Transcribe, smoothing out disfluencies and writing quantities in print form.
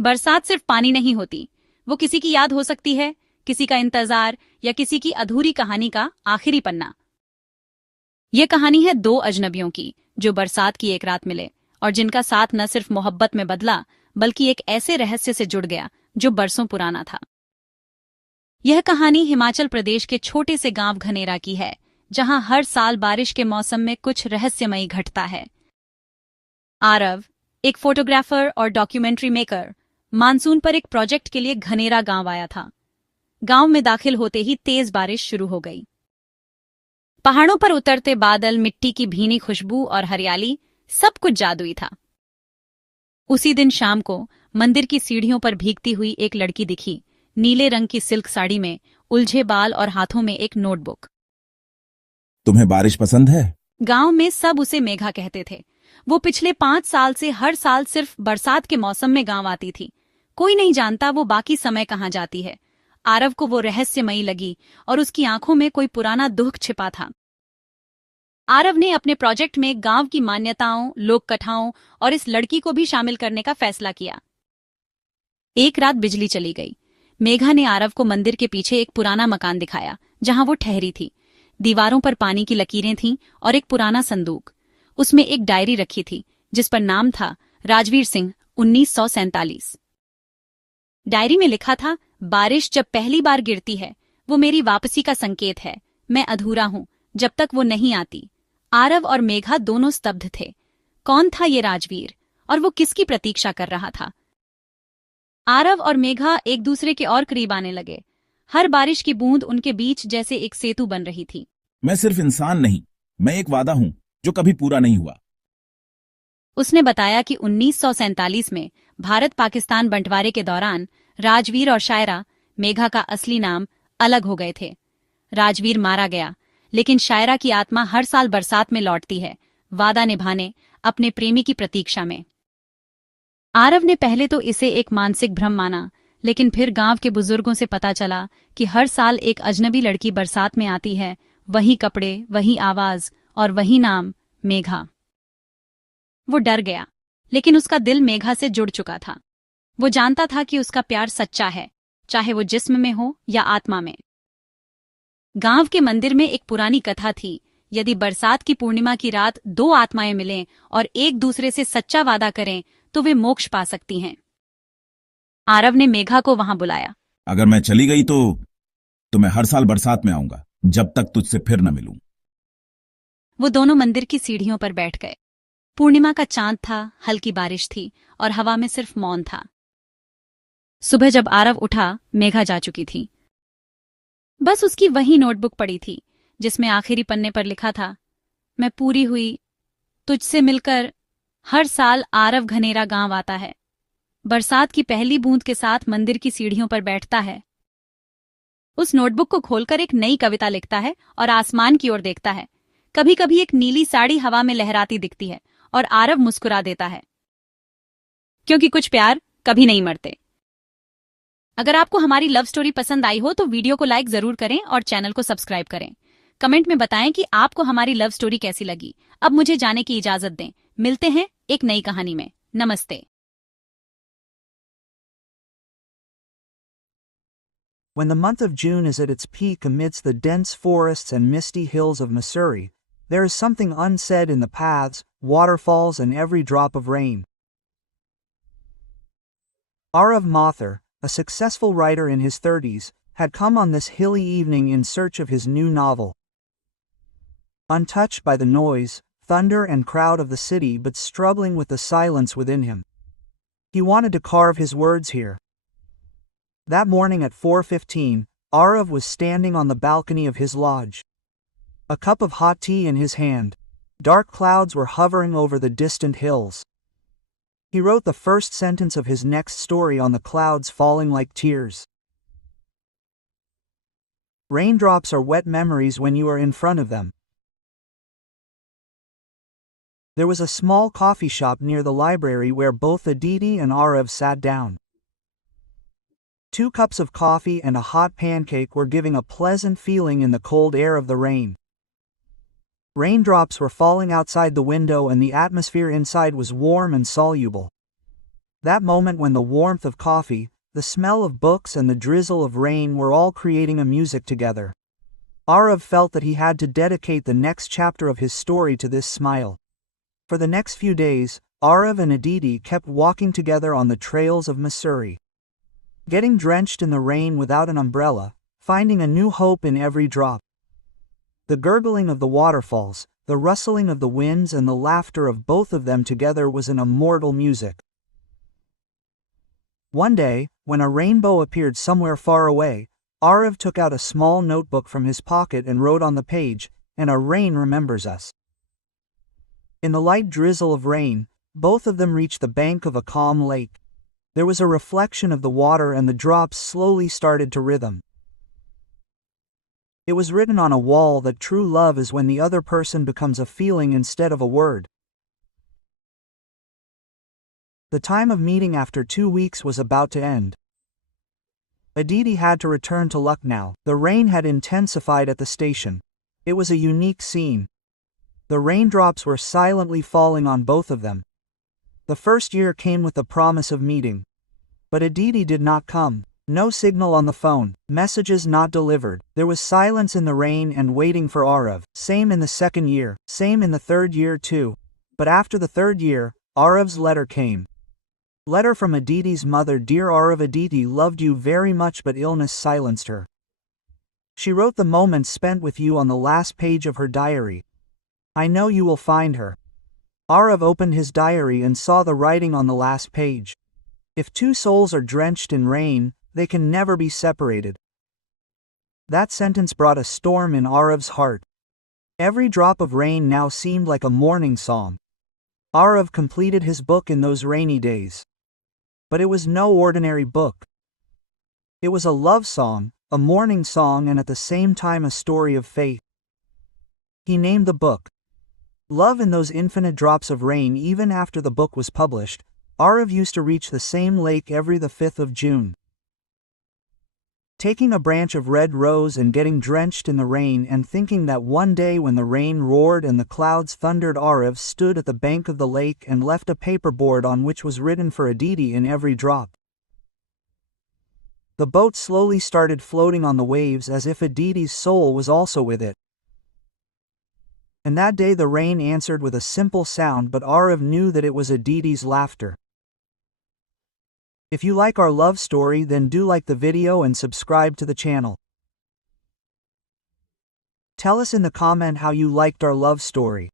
बरसात सिर्फ पानी नहीं होती, वो किसी की याद हो सकती है, किसी का इंतजार या किसी की अधूरी कहानी का आखिरी पन्ना। ये कहानी है दो अजनबियों की जो बरसात की एक रात मिले और जिनका साथ न सिर्फ मोहब्बत में बदला बल्कि एक ऐसे रहस्य से जुड़ गया जो बरसों पुराना था। यह कहानी हिमाचल प्रदेश के छोटे से गांव घनेरा की है, जहां हर साल बारिश के मौसम में कुछ रहस्यमयी घटता है। आरव, एक फोटोग्राफर और डॉक्यूमेंट्री मेकर, मानसून पर एक प्रोजेक्ट के लिए घनेरा गांव आया था। गांव में दाखिल होते ही तेज बारिश शुरू हो गई। पहाड़ों पर उतरते बादल, मिट्टी की भीनी खुशबू और हरियाली, सब कुछ जादुई था। उसी दिन शाम को मंदिर की सीढ़ियों पर भीगती हुई एक लड़की दिखी, नीले रंग की सिल्क साड़ी में, उलझे बाल और हाथों में एक नोटबुक। तुम्हें बारिश पसंद है? गांव में सब उसे मेघा कहते थे। वो पिछले 5 साल से हर साल सिर्फ बरसात के मौसम में गांव आती थी। कोई नहीं जानता वो बाकी समय कहाँ जाती है। आरव को वो रहस्यमयी लगी और उसकी आंखों में कोई पुराना दुख छिपा था। आरव ने अपने प्रोजेक्ट में गांव की मान्यताओं, लोक कथाओं और इस लड़की को भी शामिल करने का फैसला किया। एक रात बिजली चली गई। मेघा ने आरव को मंदिर के पीछे एक पुराना मकान दिखाया जहां वो ठहरी थी। दीवारों पर पानी की लकीरें थीं और एक पुराना संदूक। उसमें एक डायरी रखी थी जिस पर नाम था राजवीर सिंह 1947। डायरी में लिखा था, बारिश जब पहली बार गिरती है वो मेरी वापसी का संकेत है। मैं अधूरा हूं जब तक वो नहीं आती। आरव और मेघा दोनों स्तब्ध थे। कौन था ये राजवीर और वो किसकी प्रतीक्षा कर रहा था? आरव और मेघा एक दूसरे के और करीब आने लगे। हर बारिश की बूंद उनके बीच जैसे एक सेतु बन रही थी। मैं सिर्फ इंसान नहीं, मैं एक वादा हूं जो कभी पूरा नहीं हुआ। उसने बताया कि 1947 में भारत पाकिस्तान बंटवारे के दौरान राजवीर और शायरा, मेघा का असली नाम, अलग हो गए थे। राजवीर मारा गया, लेकिन शायरा की आत्मा हर साल बरसात में लौटती है, वादा निभाने, अपने प्रेमी की प्रतीक्षा में। आरव ने पहले तो इसे एक मानसिक भ्रम माना, लेकिन फिर गांव के बुजुर्गों से पता चला कि हर साल एक अजनबी लड़की बरसात में आती है, वही कपड़े, वही आवाज और वही नाम, मेघा। वो डर गया, लेकिन उसका दिल मेघा से जुड़ चुका था। वो जानता था कि उसका प्यार सच्चा है, चाहे वो जिस्म में हो या आत्मा में। गांव के मंदिर में एक पुरानी कथा थी, यदि बरसात की पूर्णिमा की रात दो आत्माएं मिलें और एक दूसरे से सच्चा वादा करें तो वे मोक्ष पा सकती हैं। आरव ने मेघा को वहां बुलाया। अगर मैं चली गई तो मैं हर साल बरसात में आऊंगा, जब तक तुझसे फिर न मिलूं। वो दोनों मंदिर की सीढ़ियों पर बैठ गए। पूर्णिमा का चांद था, हल्की बारिश थी और हवा में सिर्फ मौन था। सुबह जब आरव उठा, मेघा जा चुकी थी। बस उसकी वही नोटबुक पड़ी थी जिसमें आखिरी पन्ने पर लिखा था, मैं पूरी हुई, तुझसे मिलकर। हर साल आरव घनेरा गांव आता है, बरसात की पहली बूंद के साथ मंदिर की सीढ़ियों पर बैठता है। उस नोटबुक को खोलकर एक नई कविता लिखता है और आसमान की ओर देखता है। कभी कभी एक नीली साड़ी हवा में लहराती दिखती है और आरव मुस्कुरा देता है, क्योंकि कुछ प्यार कभी नहीं मरते। अगर आपको हमारी लव स्टोरी पसंद आई हो तो वीडियो को लाइक जरूर करें और चैनल को सब्सक्राइब करें। कमेंट में बताएं कि आपको हमारी लव स्टोरी कैसी लगी। अब मुझे जाने की इजाजत दें। मिलते हैं एक नई कहानी में। नमस्ते। When the month of June is at its peak amidst the dense forests and misty hills of Missouri, there is something unsaid in the paths, waterfalls, and every drop of rain. Arav Mathur, a successful writer in his 30s, had come on this hilly evening in search of his new novel. Untouched by the noise, thunder, and crowd of the city but struggling with the silence within him, he wanted to carve his words here. That morning at 4:15, Arav was standing on the balcony of his lodge. A cup of hot tea in his hand. Dark clouds were hovering over the distant hills. He wrote the first sentence of his next story on the clouds falling like tears. Raindrops are wet memories when you are in front of them. There was a small coffee shop near the library where both Aditi and Arav sat down. 2 cups of coffee and a hot pancake were giving a pleasant feeling in the cold air of the rain. Raindrops were falling outside the window and the atmosphere inside was warm and soluble. That moment when the warmth of coffee, the smell of books and the drizzle of rain were all creating a music together. Arav felt that he had to dedicate the next chapter of his story to this smile. For the next few days, Arav and Aditi kept walking together on the trails of Missouri. Getting drenched in the rain without an umbrella, finding a new hope in every drop. The gurgling of the waterfalls, the rustling of the winds and the laughter of both of them together was an immortal music. One day, when a rainbow appeared somewhere far away, Arav took out a small notebook from his pocket and wrote on the page, "And a rain remembers us." In the light drizzle of rain, both of them reached the bank of a calm lake. There was a reflection of the water and the drops slowly started to rhythm. It was written on a wall that true love is when the other person becomes a feeling instead of a word. The time of meeting after 2 weeks was about to end. Aditi had to return to Lucknow. The rain had intensified at the station. It was a unique scene. The raindrops were silently falling on both of them. The first year came with the promise of meeting. But Aditi did not come. No signal on the phone, messages not delivered. There was silence in the rain and waiting for Arav. Same in the second year, same in the third year too. But after the third year, Arav's letter came. Letter from Aditi's mother. Dear Arav, Aditi loved you very much but illness silenced her. She wrote the moments spent with you on the last page of her diary. I know you will find her. Arav opened his diary and saw the writing on the last page. If two souls are drenched in rain, they can never be separated. That sentence brought a storm in Arav's heart. Every drop of rain now seemed like a morning psalm. Arav completed his book in those rainy days. But it was no ordinary book. It was a love song, a morning song, and at the same time a story of faith. He named the book Love in Those Infinite Drops of Rain. Even after the book was published, Arav used to reach the same lake every the 5th of June. Taking a branch of red rose and getting drenched in the rain and thinking that one day when the rain roared and the clouds thundered, Arav stood at the bank of the lake and left a paperboard on which was written for Aditi in every drop. The boat slowly started floating on the waves as if Aditi's soul was also with it. And that day the rain answered with a simple sound, but Arav knew that it was Aditi's laughter. If you like our love story, then do like the video and subscribe to the channel. Tell us in the comment how you liked our love story.